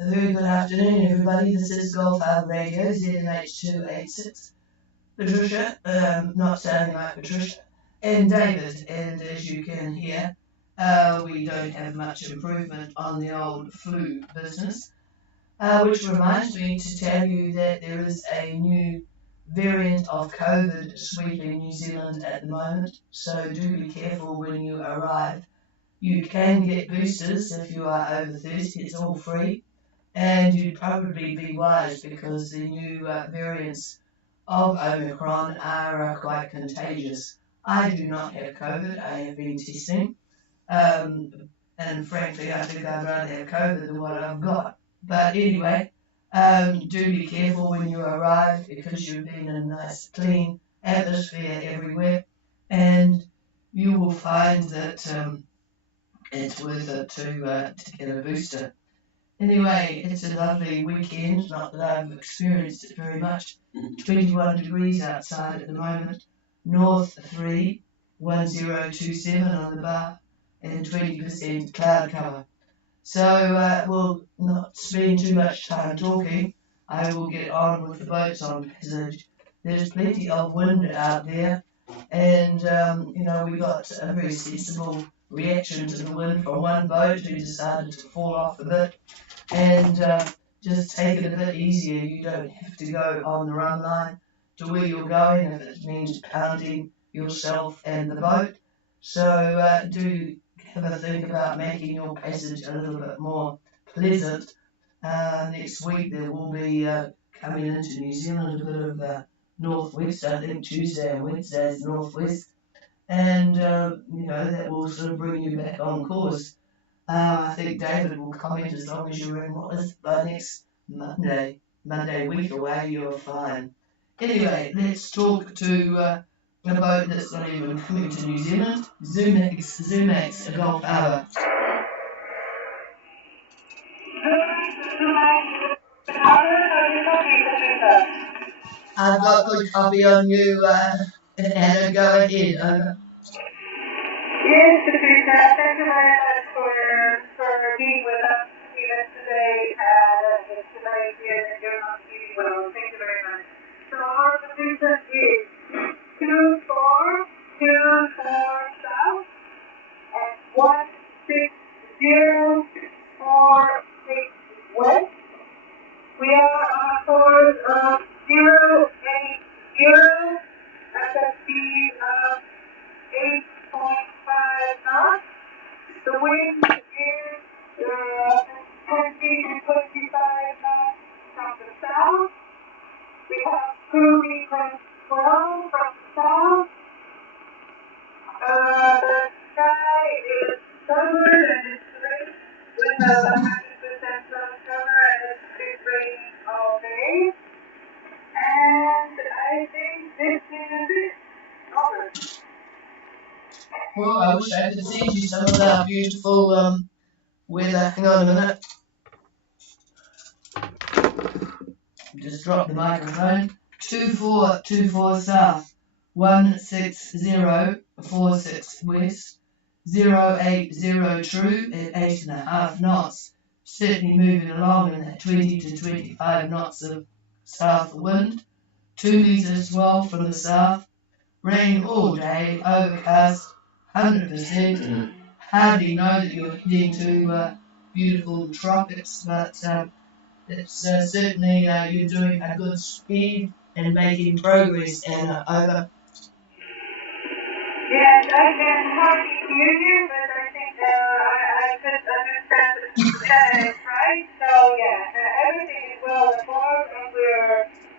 A very good afternoon, everybody. This is Gulf Harbour Radio, ZMH286. Patricia, not sounding like Patricia, and David. And as you can hear, we don't have much improvement on the old flu business, which reminds me to tell you that there is a new variant of COVID sweeping New Zealand at the moment, so do be careful when you arrive. You can get boosters if you are over 30, it's all free. And you'd probably be wise because the new variants of Omicron are quite contagious. I do not have COVID. I have been testing. And frankly, I think I'd rather have COVID than what I've got. But anyway, do be careful when you arrive because you've been in a nice, clean atmosphere everywhere. And you will find that it's worth it to get a booster. Anyway, it's a lovely weekend, not that I've experienced it very much. 21 degrees outside at the moment, north 3, 1027 on the bar, and 20% cloud cover. So we'll not spend too much time talking. I will get on with the boats on passage. There's plenty of wind out there, and we got a very sensible reaction to the wind from one boat who decided to fall off a bit. And just take it a bit easier. You don't have to go on the run line to where you're going if it means pounding yourself and the boat. So do have a think about making your passage a little bit more pleasant. Next week there will be coming into New Zealand a bit of northwest. I think Tuesday and Wednesday is northwest. And, that will sort of bring you back on course. I think David will comment as long as you're in what is by next Monday week away, you're fine. Anyway, let's talk to a boat that's not even coming to New Zealand, Zumax, Gulf Harbour. I've got good copy on you, Anna, go ahead, over. Yes, Patricia, thank you very much for being with us even today. It's today here in German TV. Well, thank you very much. So our position is 2424 south and 16046 west. We are on a course of 080 at a speed of 8.5 knots. The wind is 20 to 25 knots from the south. We have cruising from 12 from the south. The sky is covered and it's great with a 100% cloud cover and it's been raining all day. And I think this is it. Over. Well, I wish I could send you some of that beautiful weather. Hang on a minute. Just drop the microphone. 2424 south, 16046 west, 080 true at 8.5 knots. Certainly moving along in that 20 to 25 knots of south wind. 2 meters swell from the south. Rain all day, overcast. 100%. Hardly know that you're heading to beautiful tropics, but it's certainly you're doing a good speed and making progress, Anna. Over. Yes, I can hardly hear you, but I think I could understand what you said, right? So yeah, everything is well informed, and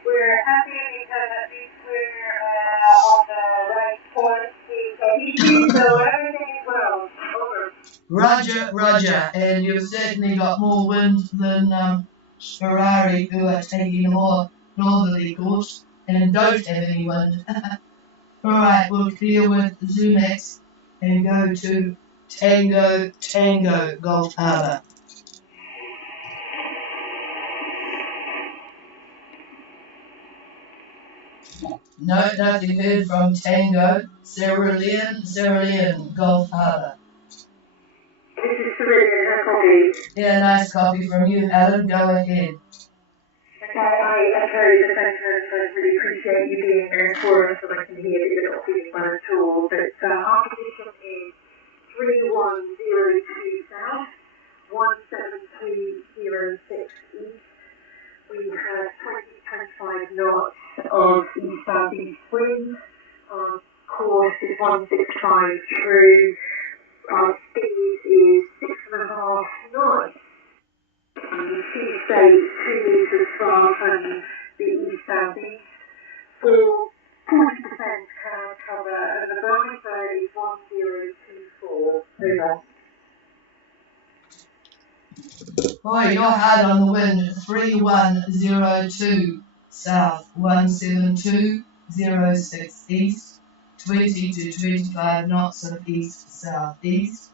we're happy because at least we're on the right course. So everything is well. Over. Roger, and you've certainly got more wind than Ferrari, who are taking a more northerly course and don't have any wind. Alright, we'll clear with Zumax and go to Tango, Gulf Harbour. No, nothing heard from Tango. Sierra Leone, Gulf Harbour. This is Cerulean, her copy. Yeah, nice copy from you, Helen. Go ahead. Okay, I echo the sentiments. I really appreciate you being there for us so I can hear that you're not feeling well at all. But our position is 3102 south, 17206 east. We have 20-25 knots of east-southeast wind. Our course is 165 true. Our speed is 6.5 knots. Sea state 2 meters far from the east-southeast. For 40% cloud cover, and the barometer is 1024. Over. Boy, you're hard on the wind. 3102 south, 17206 east, 20 to 25 knots of east-southeast,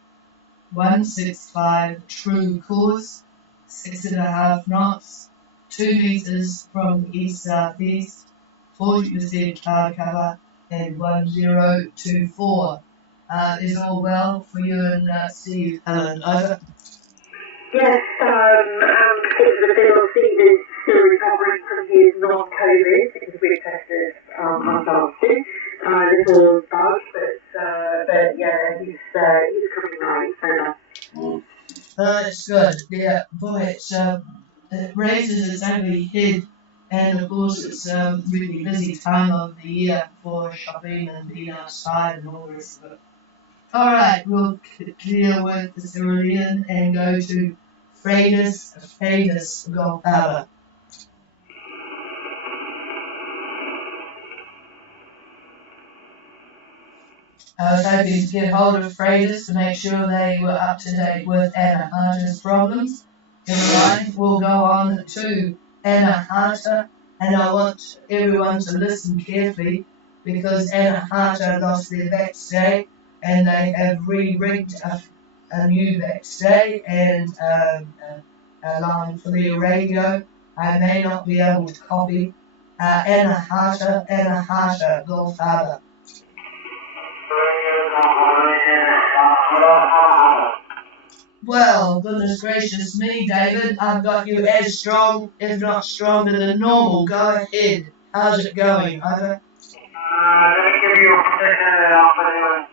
165 true course, 6.5 knots, 2 meters from east-southeast, 40% cloud cover, and 1024. Is all well for you and Steve, Helen? Over. Yes, the Bill Steve is still recovering from his non-COVID because we tested ourselves too. Little bug, but yeah, he's coming right. It's good. Yeah, boy, it raises its ugly head, and of course it's a really busy time of the year for shopping and being outside and all the rest of it. All right, we'll clear with the Cerulean and go to Freitas Gulf Harbour. I was hoping to get hold of Freitas to make sure they were up to date with Anna Harter's problems. Never mind, we'll go on to Anna Harter, and I want everyone to listen carefully because Anna Harter lost their backstay and they have re-rigged a new backstay and a line for their radio. I may not be able to copy. Anna Harter, Gulf Harbour. Well, goodness gracious me, David, I've got you as strong, if not stronger than normal. Go ahead. How's it going? Over. Let me give you a position that I'll put in.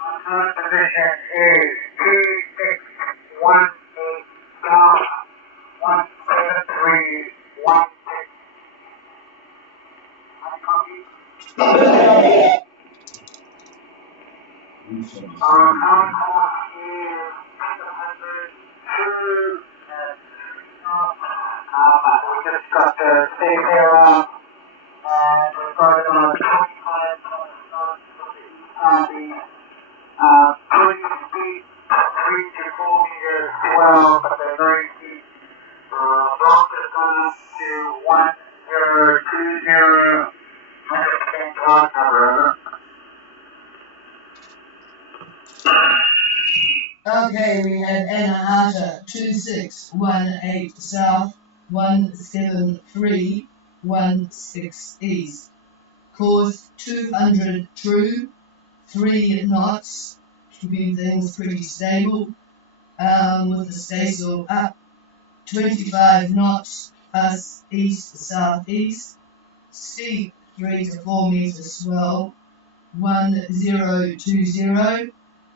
Our current position is 2618 south, 17316. Our current course is 102 we just got the safe air up, and we're started on 25 knots for the east-southeast. Pretty steep, 3 to 4 meters swell, but they're very steep. Rock has gone up to 1020, 100% cloud cover. Okay, we have Anna Harter, 2618 south, 17316 east. Course 200 true, 3 knots, keeping things pretty stable, with the staysail up, 25 knots plus east-southeast, steep 3 to 4 meters swell, 1020,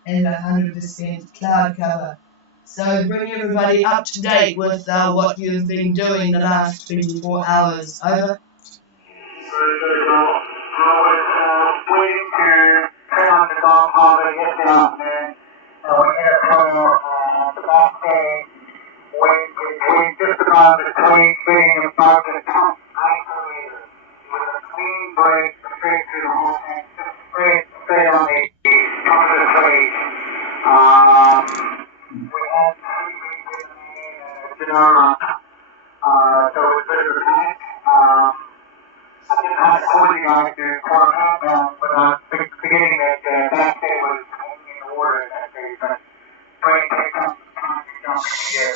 and 100% cloud cover. So bring everybody up to date with what you've been doing the last 24 hours. Over. Very well. I was waiting to turn on the Gulf Harbour yesterday afternoon. We hit a flow the last day. We just about between fitting above the top isolator. With a clean break straight through the whole thing. Just straight on the top of the plate. We had 3 weeks in the Sonora. So it was a bit of a panic. I didn't have to call you guys to quarantine, but I was beginning that day was in the water that day, but brain takes some time to jump in here.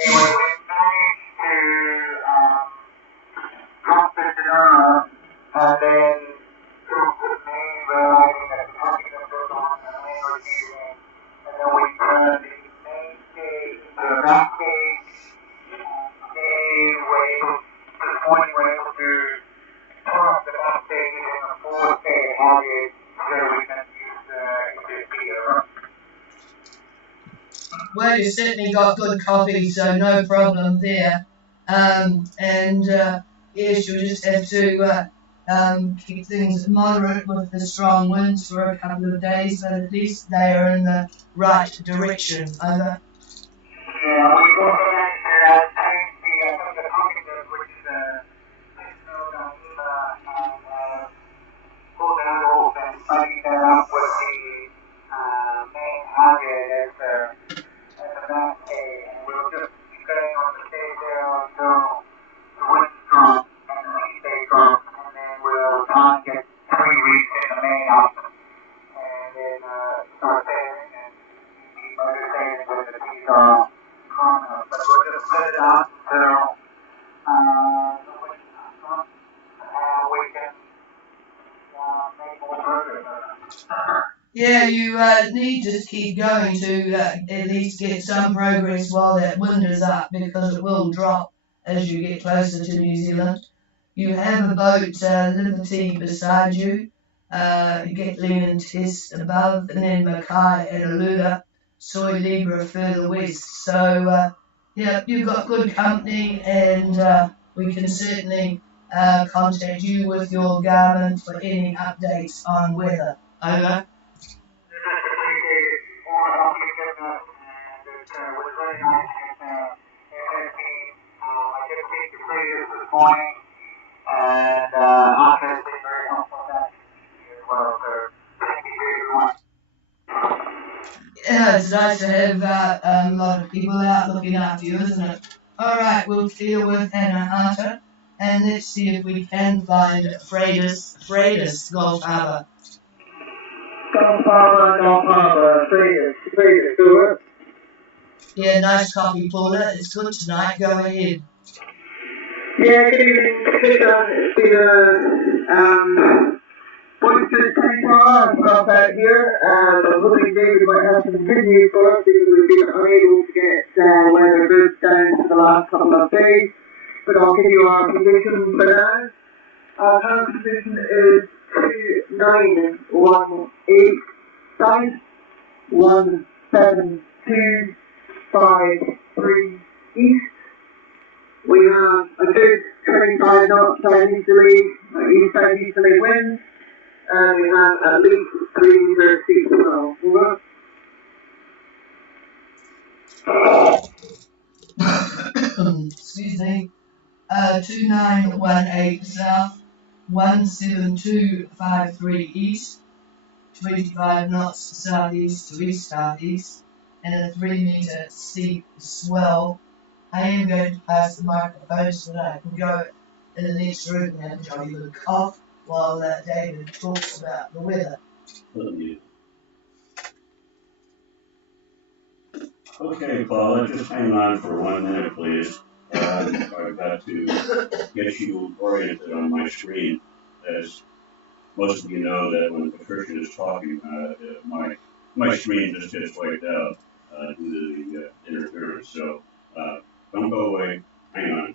Anyway, we managed to drop the Sonora and then go to the main realizing that the parking was going on the main road and then we the fourth day have it where we can use the beer. Well, you certainly got good coffee, so no problem there. Yes, you'll just have to keep things moderate with the strong winds for a couple of days, but at least they are in the right direction. Over. Yeah, we go ahead and change the cognitive, which is node on EVA, and pull that off and tidy that up with the main target as the back pay. And we'll just keep going on the stay there until the winds drop and the stay drop, and then we'll try and get 3 weeks in the main option. And then start sailing and keep understanding with the peace but we'll just put it up until the winds drop and we can make more progress. Yeah, you need to keep going to at least get some progress while that wind is up, because it will drop as you get closer to New Zealand. You have a boat, Liberty, beside you. Gatling and Test above, and then Mackay and Alula, Soy Libra further west. So, yeah, you've got good company, and we can certainly contact you with your garment for any updates on weather. Over. Morning, and after it's been very helpful as well. So thank you everyone. Yeah, it's nice to have a lot of people out looking after you, isn't it? Alright, we'll deal with Anna Hunter, and let's see if we can find Freydis Gulf Harbour. Gulf Harbour, Freydis, do it. Yeah, nice coffee, Paula. It's good tonight. Go ahead. Yeah, good evening, Peter. It's been boisterous 24 hours off out here, and I'm hoping David might have some good news for us because we've been unable to get weather goods down for the last couple of days. But I'll give you our position for now. Our current position is 2918 south, 17253 east. We have a good 25 knots southeasterly winds, and we have at least 3 meters sea swell. Over. Excuse me. 2918 south, 17253 east, 25 knots southeast to east southeast, and a 3-meter steep swell. I am going to pass the microphone so that I can go in the next room and have a jolly good cough while David talks about the weather. Okay, Paula, just hang on for 1 minute, please. I've got to get you oriented on my screen. As most of you know, that when Patricia is talking, my screen just gets wiped out due to the interference. So don't go away. Hang on.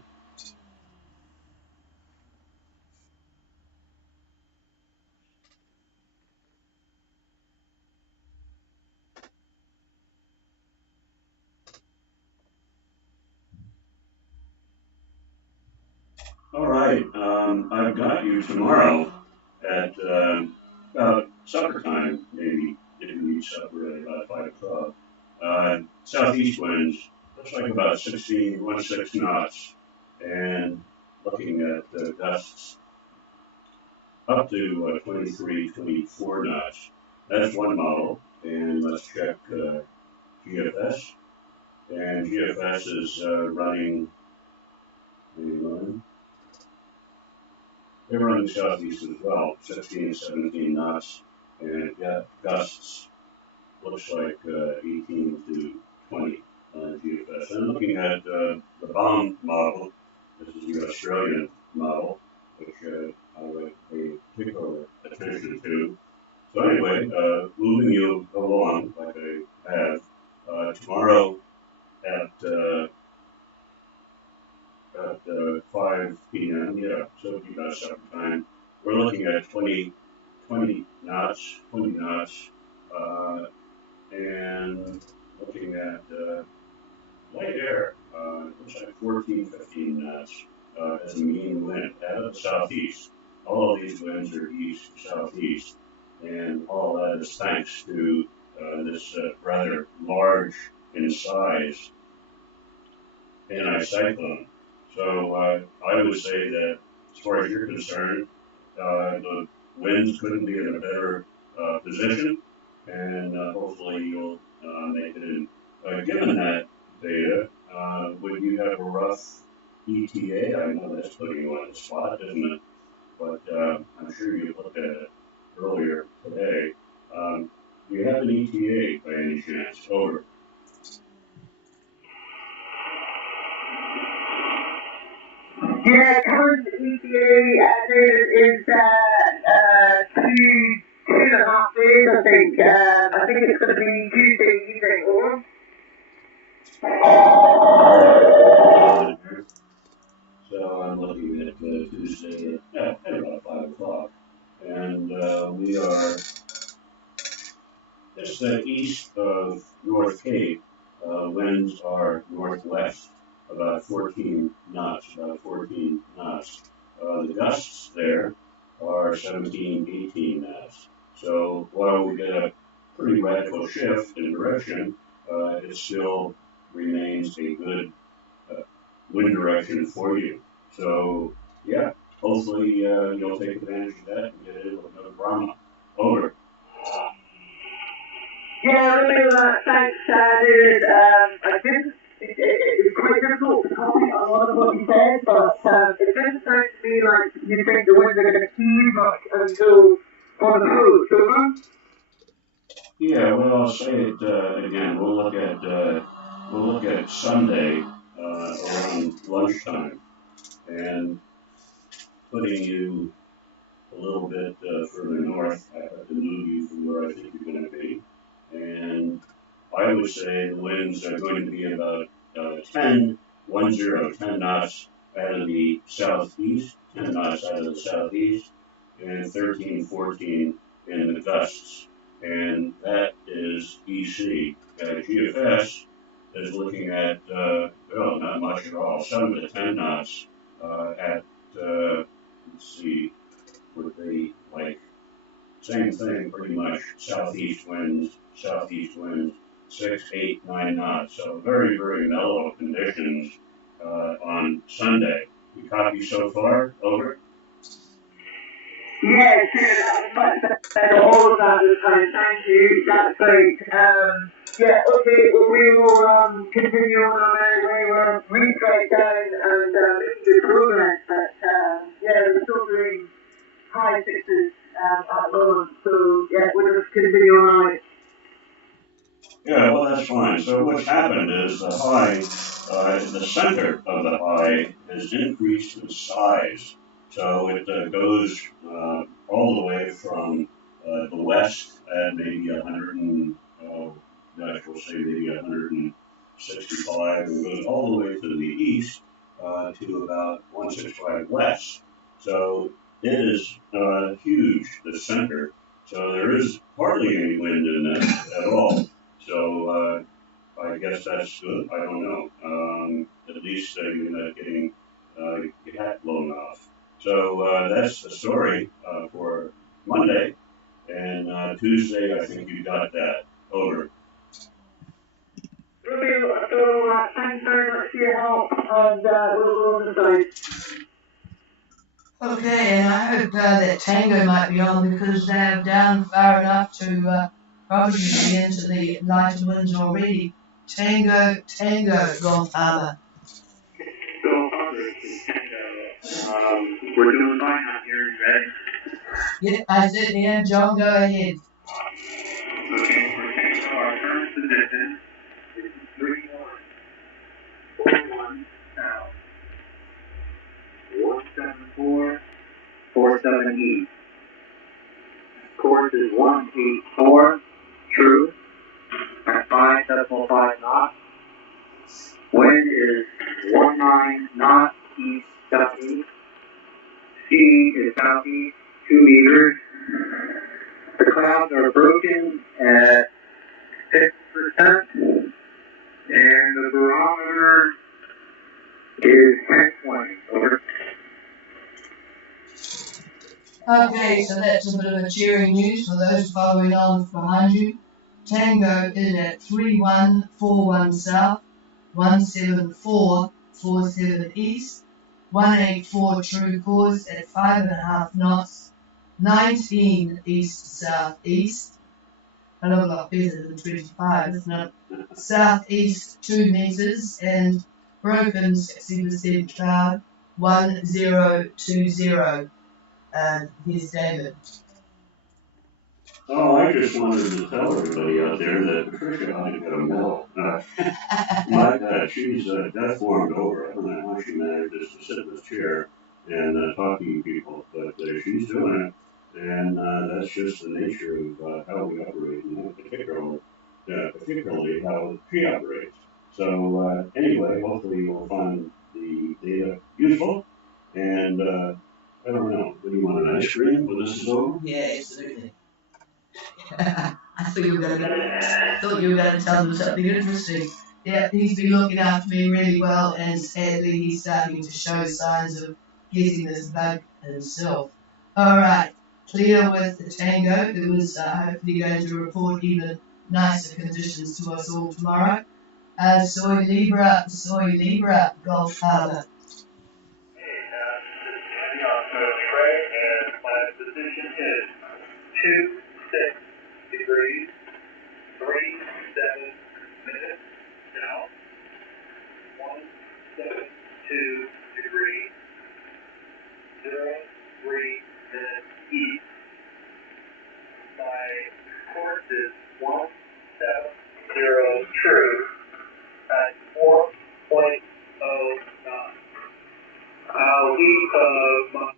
All right. I've got you tomorrow at about supper time, maybe if you eat supper at about 5 o'clock. Southeast winds, looks like about 16 knots, and looking at gusts up to 23, 24 knots. That's one model, and let's check GFS. And GFS is running, they're running southeast as well, 16, 17 knots, and gusts looks like 18 to 20 on GFS. And looking at the bomb model, this is the Australian model, which I would pay particular attention to. So anyway, moving you along like I have, tomorrow at 5 p.m., yeah, so it'll be about supper time, we're looking at 20 knots, and looking at light air. Looks like 14, 15 knots as a mean wind out of the southeast. All of these winds are east southeast, and all that is thanks to this rather large in size anticyclone. So I would say that, as far as you're concerned, the winds couldn't be in a better position, and hopefully you'll make it in. Given that data, would you have a rough ETA? I know that's putting you on the spot, isn't it? But I'm sure you looked at it earlier today. Do you have an ETA by any chance? Over. Yeah, current ETA is two and a half days, I think. I think it's going to be Tuesday evening, or? So I'm looking at Tuesday at about 5 o'clock. And we are just east of North Cape. Winds are northwest, about 14 knots, the gusts there are 17, 18 knots. So while we get a pretty radical shift in direction, it still remains a good wind direction for you. So, yeah, hopefully you'll take advantage of that and get in with no drama. Over. Yeah, really, thanks, David. I didn't, it's quite difficult to copy a lot of what you said, but it didn't sound to me like you think the winds are going to ease much until for the coast, over? Yeah, well, I'll say it again. We'll look at Sunday around lunchtime, and putting you a little bit further north. I have to move you from where I think you're going to be, and I would say the winds are going to be about 10 knots out of the southeast, 10 knots out of the southeast, and 13, 14 in the gusts. And that is EC. GFS is looking at, well, not much at all, 7 to 10 knots at, let's see, would be like same thing pretty much, southeast winds, 6, 8, 9 knots. So very, very mellow conditions on Sunday. You copy so far? Over? Yeah, sure, much better, all of that this time, thank you, that's great. Yeah, okay, well, we will continue on our merry way, we're really straight down and into progress, but yeah, we're still doing high sixes at the moment, so yeah, we'll just continue on our way. Yeah, well, that's fine. So what's happened is the center of the high has increased in size. So it goes all the way from the west at maybe 100 and, gosh, we'll say maybe 165, and goes all the way to the east to about 165 west. So it is huge, the center. So there is hardly any wind in that at all. So I guess that's good. I don't know. At least you're not getting your hat blown off. So that's the story for Monday. And Tuesday, I think you got that. Over. Brilliant, so thanks very much for your help, and we'll on the side. Okay, and I hope that Tango might be on because they're down far enough to probably be into the lighter winds already. Tango, Gulf Harbour. Go Harbour to Tango. We're doing fine out here. You ready? Yep, I certainly am. John, go ahead. Okay, for Tango, our current position is 3141 south, 17447 east. Course is 184 true at 5.5 knots. Wind is 19 knots east southeast. Sea is southeast 2 meters. The clouds are broken at 6%, and the barometer is 1020. Over. Okay, so that's a bit of a cheering news for those following on behind you. Tango is at 3141 south, 17447 east, 184 true course at 5.5 knots, 19 east southeast, a lot better than 25, isn't it? Southeast 2 meters and broken 60% cloud, 1020. Here's David. Oh, I just wanted to tell everybody out there that Patricia ought to get a medal. My God, she's death warmed over. I don't know how she manages to sit in this chair and talk to you people, but she's doing it. And that's just the nature of how we operate, particularly how she operates. So anyway, hopefully you'll find the data useful. And I don't know, what do you want, an ice cream when this is over? Yeah, absolutely. I thought you were going to tell them something interesting. Yeah, he's been looking after me really well, and sadly he's starting to show signs of getting this bug himself. All right, clear with the Tango, who is hopefully going to report even nicer conditions to us all tomorrow. Soy Libra, Gulf Harbour. And my position is 26 degrees, 37 minutes south, 172 degrees, 03 minutes east. My course is 170 true at 4.09. I'll leave my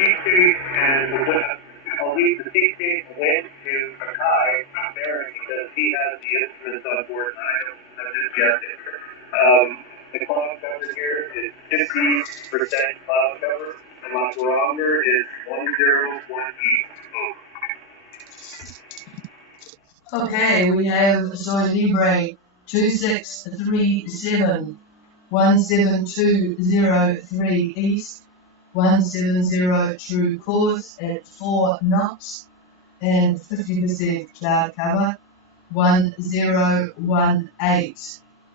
CC and the wind. I'll leave the CC and the wind to Makai Barry because he has the instruments on board and I'm just guessing. The cloud cover here is 50% cloud cover and my barometer is 101 feet. Okay, we have Soy Libre 2637. 17203 east, 170 true course at 4 knots and 50% cloud cover, 1018.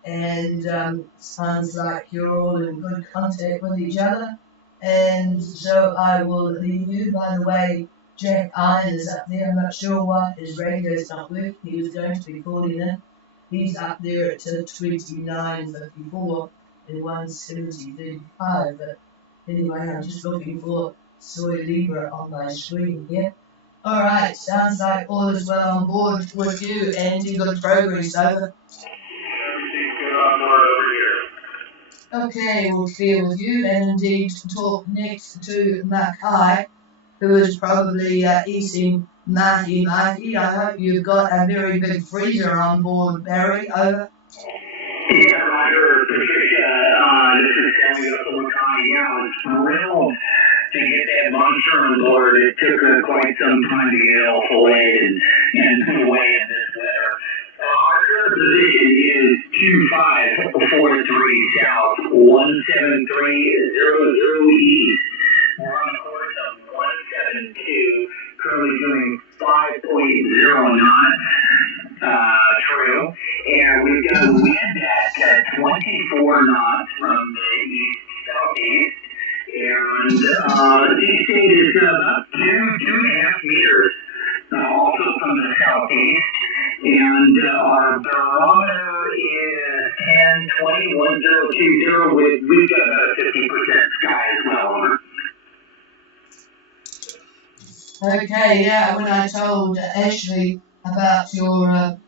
And sounds like you're all in good contact with each other. And so I will leave you. By the way, Jack Iron is up there. I'm not sure why his radio's not working. He was going to be calling in. He's up there at 2954. And 170.35, but anyway, I'm just looking for Soy Libra on my screen here. Alright, sounds like all is well on board with you, Andy. Good progress, over. Everything's good on board over here. Okay, we'll clear with you, and indeed talk next to Makai, who is probably eating mahi mahi. I hope you've got a very big freezer on board, Barry, over. Yeah, Roger, Patricia, this is Sammy Makai. Yeah, I was thrilled to get that monster on board. It took quite some time to get it all filleted and put away in this weather. Our current position is 2543 south, 17300 east. We're on a course of 172, currently doing 5.0 knots. True, and we've got a wind at 24 knots from the east southeast, and the speed is about 2.5 meters, also from the southeast, and our barometer is 1020 we've got about a 50% sky as well. Okay, yeah, when I told Ashley about your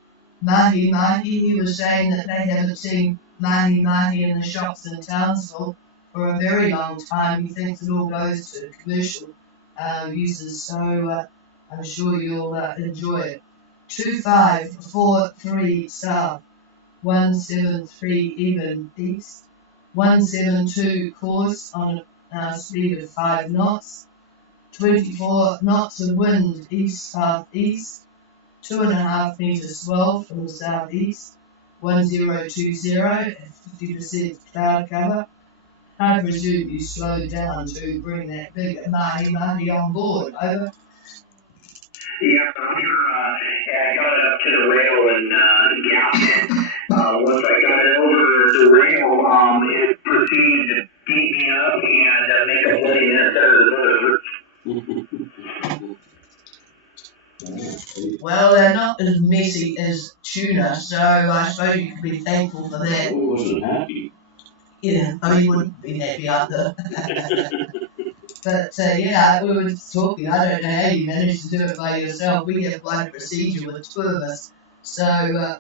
mahi mahi, he was saying that they haven't seen mahi mahi in the shops in Townsville for a very long time. He thinks it all goes to commercial uses, so I'm sure you'll enjoy it. 2543 south, 173 even east, 172 course on a speed of 5 knots, 24 knots of wind east-southeast, 2.5 metres swell from the southeast, 1020 at 50% cloud cover. I presume you slowed down to bring that big mahi on board, over. Yeah, I got it up to the rail and gapped it. Once I got it over the rail, it proceeded to beat me up and make a bloody mess out of the motor. Well, they're not as messy as tuna, so I suppose you can be thankful for that. I wasn't happy. Yeah, oh, you wouldn't be happy either. But yeah, we were talking. I don't know how you managed to do it by yourself. We have quite a procedure with 2 of us. So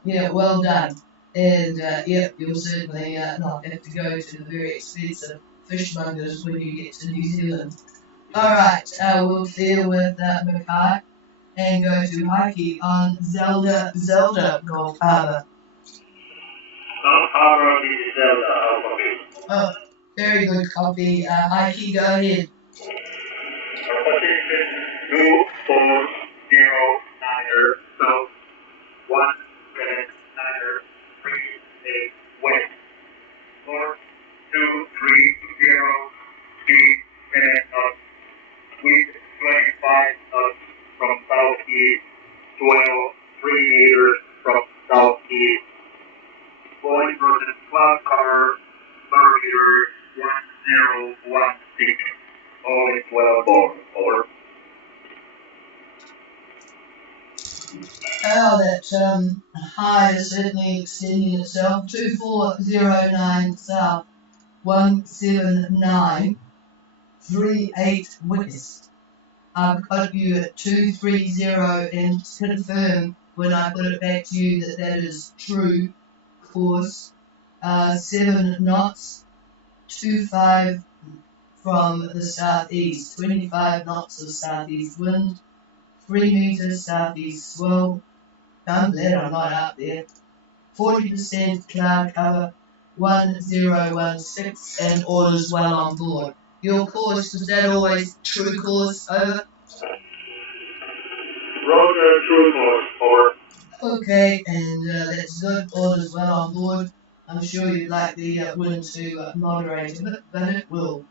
yeah, well done. And yeah, you'll certainly not have to go to the very expensive fishmongers when you get to New Zealand. All right, we'll clear with Mackay and go to Heike on Zelda Gulf Harbour. Harbour, this is Zelda. Oh, very good copy. Heike, go ahead. Position 240 niner south 1 niner 38 west north 230 minutes north with 25 knots from southeast 3 meters from southeast. Going for the cloud cover barometer 1016. All is well aboard. Over. Oh, that high is certainly extending itself. 2409 south, 179, 38 west. I've got you at 230 and confirm when I put it back to you that that is true. Course 7 knots, 25 from the southeast, 25 knots of southeast wind, 3 meters southeast swell. I'm glad I'm not out there. 40% cloud cover, 1016, and all is well on board. Your course, was that always true course? Over. Roger, true course. Over. Okay, and that's good. All is well on board. I'm sure you'd like the wind to moderate a bit, but it will.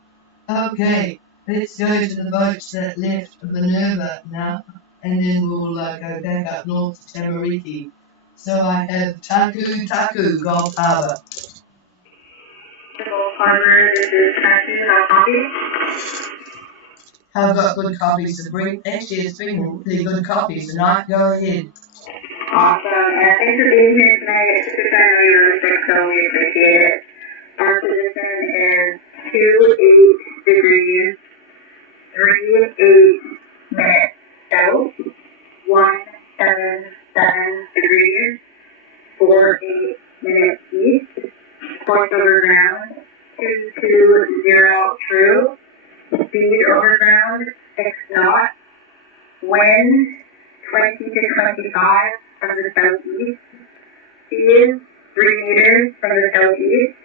Okay, let's go to the boats that left Minerva now, and then we'll go back up north to Tamariki. So I have Taku, Gulf Harbour. Gulf Harbour, this is Taku, how copy? I've got good copies to bring. Actually, it's been really good copies tonight. Go ahead. Awesome, and thanks for being here tonight. It's just our realistic, so we appreciate it. Our position is 28 degrees, 38 minutes south, 177 degrees, 48 minutes east, course over ground, 220 true, speed over ground, 6 knots, wind 20 to 25 from the southeast, speed 3 meters from the southeast,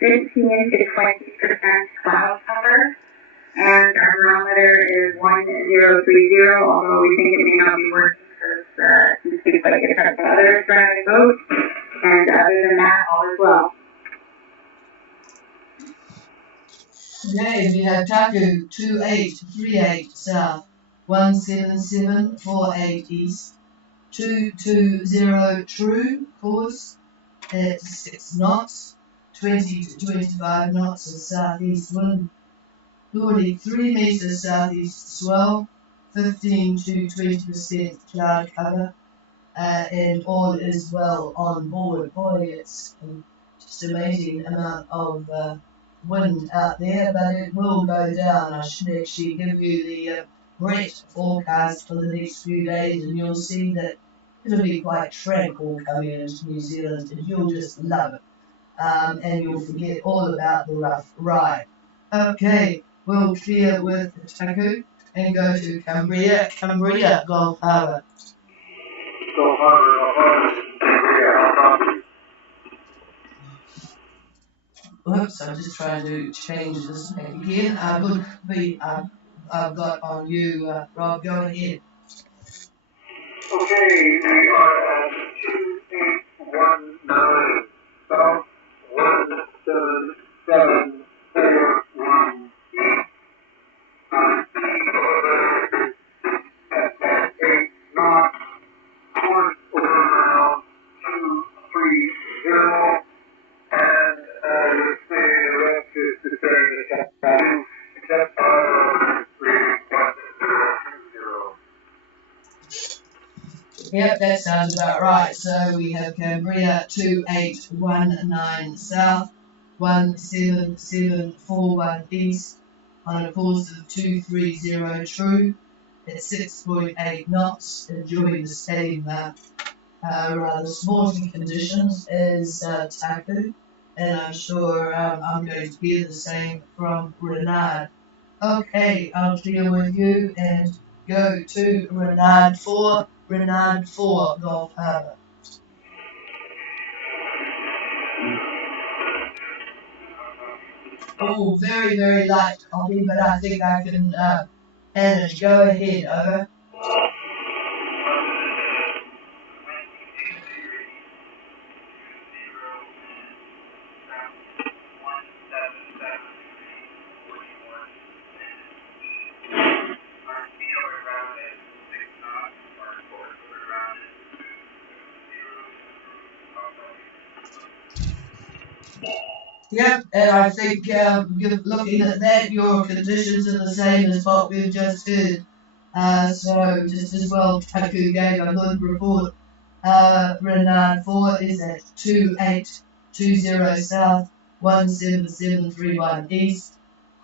15 to 20% cloud cover, and our barometer is 1030, although we think it may not be working because it seems like it's up to other surrounding boats, and other than that, all is well. Okay, we have Taku 2838 south, 17748 east, 220 true course at 6 knots, 20 to 25 knots of southeast wind, 43 meters southeast swell, 15 to 20% cloud cover, and all is well on board. Boy, it's just amazing amount of wind out there, but it will go down. I should actually give you the Brett forecast for the next few days, and you'll see that it'll be quite tranquil coming into New Zealand, and you'll just love it. And you'll forget all about the rough ride. Okay, we'll clear with Taku and go to Cumbria, Gulf Harbour. Gulf Harbour, Cumbria. Oops, I'm just trying to change this back again. Good copy, I've got on you, Rob. Go ahead. Okay, we are at 2819 South 17741 East. At 8 knots, course over around 230, and you say the rest is to turn the time, except 31020. Yep, that sounds about right. So we have Cambria 2819 South, 17741 East, on a course of 230 true, at 6.8 knots, enjoying the same rather sporty conditions as Taku, and I'm sure I'm going to hear the same from Renard. Okay, I'll deal with you and go to Renard 4, Gulf Harbour. Oh, very, very light copy, but I think I can manage. Go ahead, over. Yep, and I think looking at that, your conditions are the same as what we've just heard. So just as well, Taku gave a good report. Renard 4 is at 2820 South, 17731 East,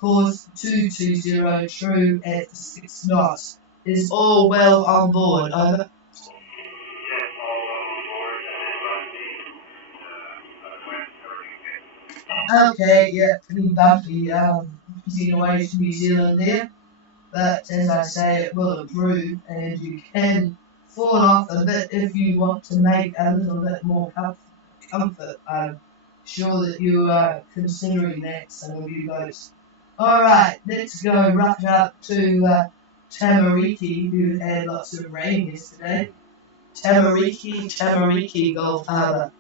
course 220 true at 6 knots. Is all well on board, over? Okay, yeah, pretty bumpy, heading away to New Zealand there. But as I say, it will improve, and you can fall off a bit if you want to make a little bit more comfort. I'm sure that you are considering that, some of you guys. Alright, let's go right up to Tamariki, who had lots of rain yesterday. Tamariki, Gulf Harbour.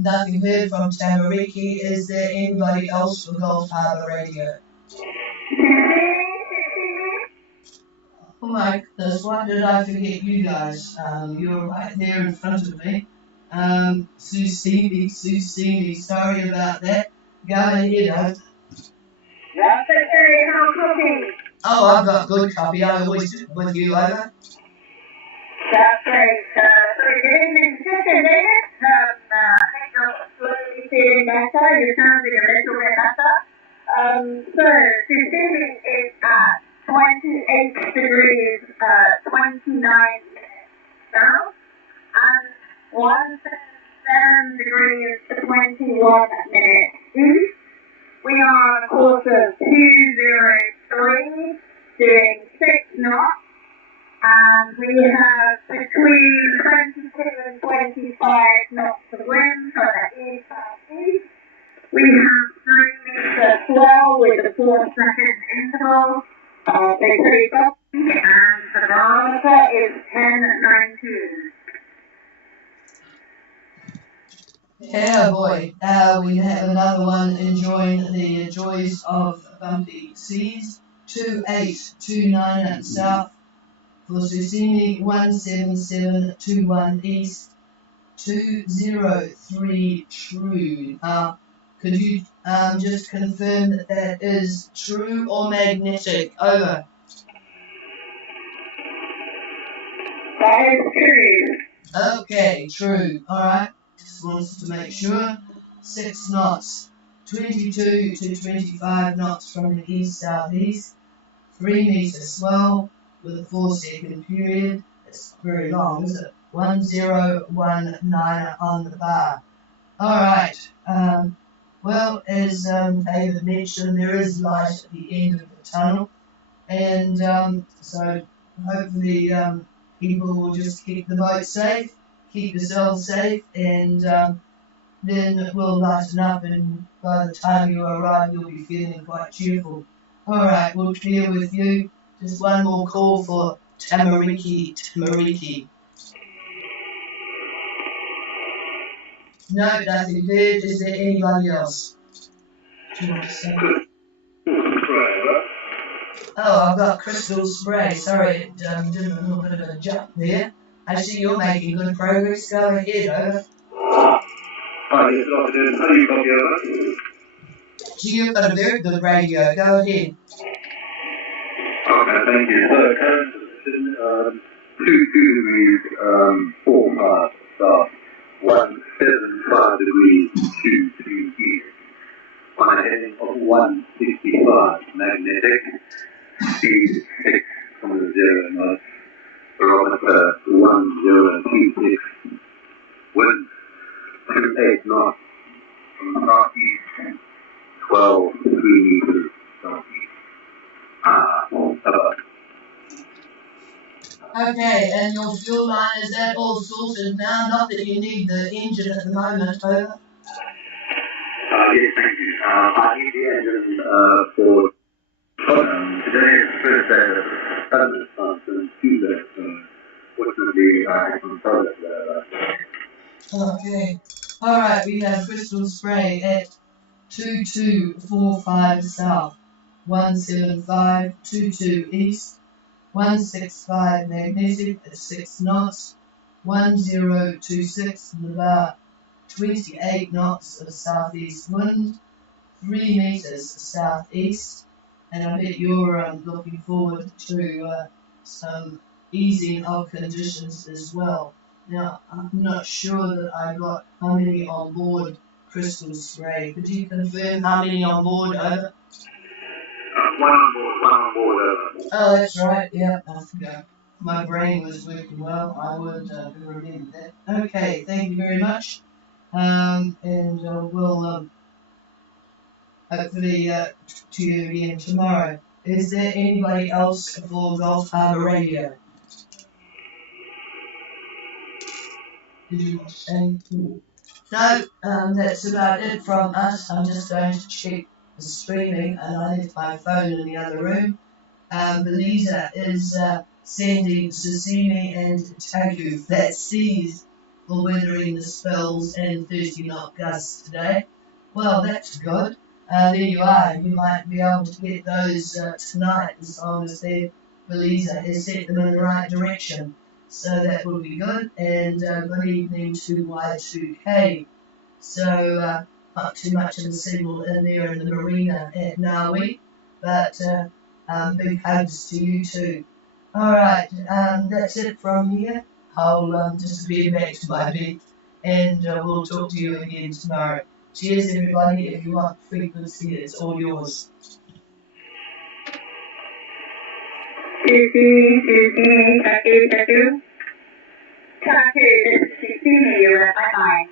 Nothing heard from Tamariki. Is there anybody else for Gulf Harbour Radio? Oh my goodness, why did I forget you guys? You're right there in front of me. Susini, sorry about that. Go ahead, That's okay, no cooking. Oh, I've got good copy. I always do with you, over. That's great. So good evening, Sister David. I think you're slowly feeling better. You're sounding a little bit better. So Susini is at 28 degrees, 29 minutes south, and 177 degrees, 21 minutes east. We are on a course of 203, doing 6 knots, and we have between 22 and 25 knots of wind from the east-southeast. We have 3-meter swell with a 4-second interval. They're pretty bumpy, and the barometer is 10.19. Yeah, boy. We have another one enjoying the joys of bumpy seas. 2829 at south for Susini, 17721 east, 203 true. Could you just confirm that that is true or magnetic? Over. That is true. Okay, true. Alright. Just wanted to make sure. 6 knots. 22 to 25 knots from the east-southeast. 3-meter swell with a 4-second period. It's very long, is it? 1019 on the bar. Alright. Well, as David mentioned, there is light at the end of the tunnel. And so hopefully people will just keep the boat safe, keep yourselves safe, and then we'll lighten up, and by the time you arrive, you'll be feeling quite cheerful. Alright, we'll clear with you. Just one more call for Tamariki. No, nothing heard. Is there anybody else? Do you want to say? Oh, I've got Crystal Spray. Sorry, it did a little bit of a jump there. I see you're making good progress. Go ahead, over. Hi, yes, good afternoon. How do you copy over? So you've got a very good radio. Go ahead. Okay, thank you. So, current position, 2 degrees, 4 miles south, 175 degrees, 2 east. On a heading of 165 magnetic, speed 6.0 knots, barometer 1026, wind 28 knots, from northeast 12 meters southeast. Okay, and your fuel line, is that all sorted now? Not that you need the engine at the moment, over. Yes, thank you. I need the engine for today is the first day of the thunderstorms and Tuesday, so fortunately I can tell it Okay. Alright, we have Crystal Spray at 2245 south, 17522 east, 165 magnetic at 6 knots, 1026 in about 28 knots of southeast wind, 3 meters southeast, and I bet you're looking forward to some easing of conditions as well. Now, I'm not sure that I got how many on board Crystal Spray. Could you confirm how many on board, over? one on board, Oh, that's right, yeah, I forgot. My brain was working well, I would remember that. Okay, thank you very much. And we'll hopefully to you again tomorrow. Is there anybody else for Gulf Harbour Radio? Did you want to say anything? No, that's about it from us. I'm just going to check the streaming, and I left my phone in the other room. Belisa is sending sashimi and taku flat seas for weathering the spells and 30 knot gusts today. Well, that's good. There you are. You might be able to get those tonight as long as Belisa has set them in the right direction. So that will be good. And good evening to Y2K. So not too much of a signal in there in the marina at Naui, but big hugs to you too. Alright, that's it from here. I'll disappear back to my bed, and we'll talk to you again tomorrow. Cheers everybody. If you want frequency, it's all yours. Talk to you. This is CC. You're at my line.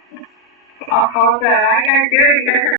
All good. I got good.